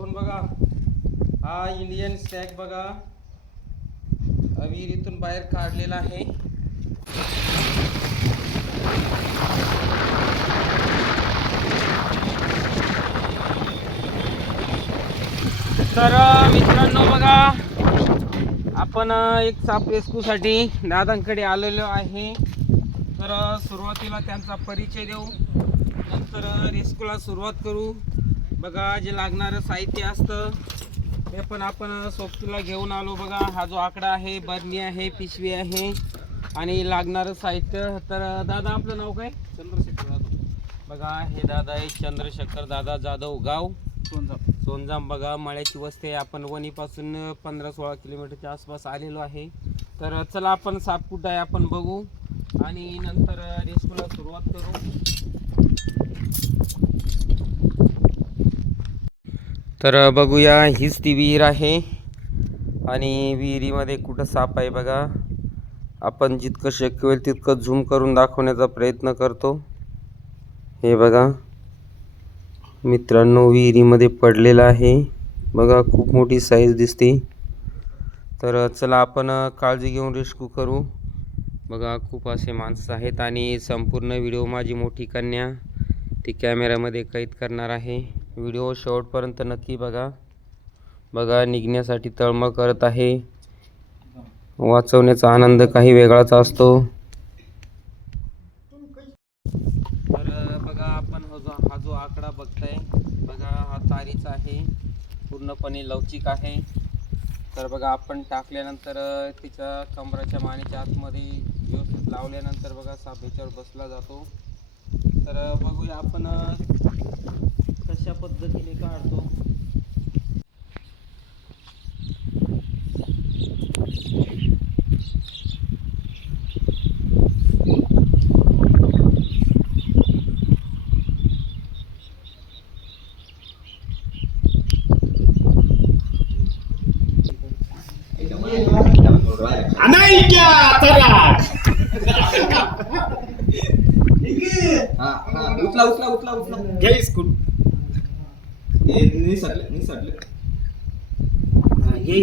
घेऊन बघा. हा इंडियन स्टॅग बघा. विहिरीतून बाहेर काढलेला आहे. तर मित्रांनो बघा आपण एक साप रेस्क्यूसाठी दादांकडे आलेलो आहे. तर सुरुवातीला त्यांचा परिचय देऊ. नंतर रेस्क्यूला सुरुवात करू. बघा जे लागणारं साहित्य असतं हे पण आपण सोबतीला घेऊन आलो बघा. हा जो आकडा आहे बरणी आहे पिशवी आहे आणि लागणारं साहित्य. तर दादा आपलं नाव काय? चंद्रशेखर जाधव. बघा हे दादा आहे चंद्रशेखर दादा जाधव गाव. सोनजाम सोनजाम बघा मळ्याची वस्ती आपण वणीपासून पंधरा सोळा किलोमीटरच्या आसपास आलेलो आहे. तर चला आपण साप कुठं आहे आपण बघू. आणि नंतर रेस्क्यूला सुरुवात करू. तर बघूया. हीच ती विहीर आहे. आणि विहिरीमध्ये कुठं साप आहे बघा. आपण जितकं शक्य होईल तितकं झूम करून दाखवण्याचा प्रयत्न करतो. हे बघा. मित्रांनो विहिरीमध्ये पडलेला आहे. बघा खूप मोठी साईज दिसते. तर चला आपण काळजी घेऊन रेस्क्यू करू. बघा खूप असे माणसं आहेत आणि संपूर्ण व्हिडिओ माझी मोठी कन्या ती कॅमेऱ्यामध्ये कैद करणार आहे. व्हिडिओ शेवटपर्यंत नक्की बघा. बघा निघण्यासाठी तळमळ करत आहे. वाचवण्याचा आनंद काही वेगळाच असतो. तर बघा आपण हा जो हा जो आकडा बघताय बघा हा तारीचा आहे. पूर्णपणे लवचिक आहे. तर बघा आपण टाकल्यानंतर तिच्या कमराच्या मानेच्या आतमध्ये व्यवस्थित लावल्यानंतर बघा सापेच्यावर बसला जातो. तर बघूया आपण कशा पद्धतीने काढतो. हा हा. उचला उचला उचला उचला. घ्या इस्कूट हे निसटले निसटले ये.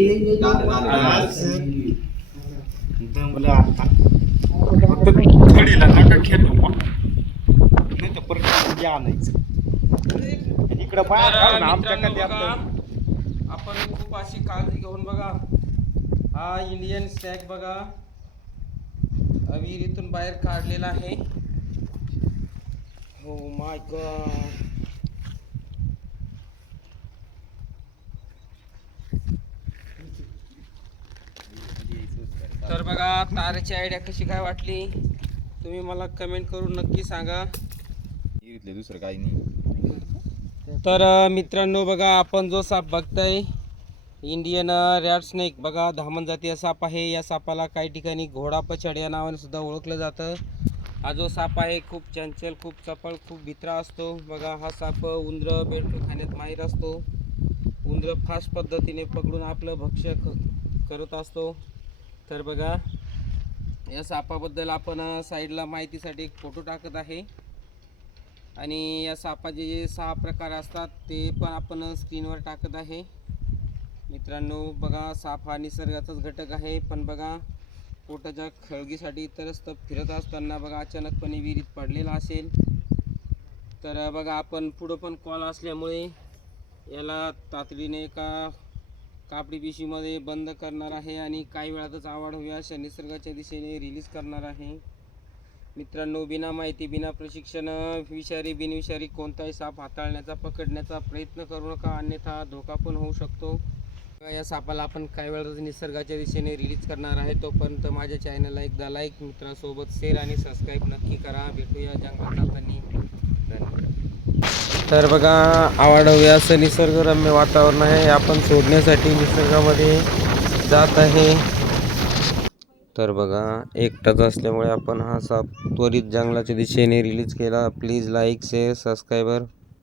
दमला आता. फक्त नाही तर परत या आणायचं. इकडं बाहेर आमच्या कधी आपण खूप अशी काळजी घेऊन बघा. हा इंडियन स्टॅग बघा. विहिरीतून बाहेर काढलेला आहे. हो माय गॉड तर बघा ताराची आयडिया कशी काय वाटली? तुम्ही मला कमेंट करून नक्की सांगा. दुसरं काही नाही. तर मित्रांनो बघा आपण जो साप बघताय इंडियन रॅड स्नेक बघा धामण जातीय साप आहे. या सापाला काही ठिकाणी घोडा पछड या नावाने सुद्धा ओळखलं जातं. हा जो साप आहे खूप चंचल खूप चपळ खूप भित्रा असतो. बघा हा साप उंदर बेडकं खाण्यात माहीर असतो. उंदर फास्ट पद्धतीने पकडून आपलं भक्ष्य क करत असतो. तर बघा या सापाबद्दल आपण साईडला माहितीसाठी एक फोटो टाकत आहे. आणि या सापाचे जे सहा प्रकार असतात ते पण आपण स्क्रीनवर टाकत आहे. मित्रांनो बघा साप हा निसर्गाचाच घटक आहे. पण बघा पोटाच्या खळगीसाठी इतरस्त फिरत असताना बघा अचानकपणे विहिरीत पडलेला असेल. तर बघा आपण पुढं पण कॉल असल्यामुळे याला तातडीने एका कापडी पिशवीमध्ये बंद करणार आहे आणि काही वेळातच आवड होईल अशा निसर्गाच्या दिशेने रिलीज करणार आहे. मित्रांनो बिना माहिती बिना प्रशिक्षण विषारी बिनविषारी कोणताही साप हाताळण्याचा पकडण्याचा प्रयत्न करू नका अन्यथा धोका पण होऊ शकतो. या सापाला आपण काही वेळातच निसर्गाच्या दिशेने रिलीज करणार आहे. तोपर्यंत माझ्या चॅनलला एकदा लाईक मित्रांसोबत शेअर आणि सबस्क्राईब नक्की करा. भेटूया जंगलात जातानी तर बघा आवाडवे असं निसर्गरम्य वातावरण आहे. आपण सोडण्यासाठी निसर्गामध्ये जात आहे. तर बघा एकटाच असल्यामुळे आपण हा साप त्वरित जंगलाच्या दिशेने रिलीज केला. Please like share subscriber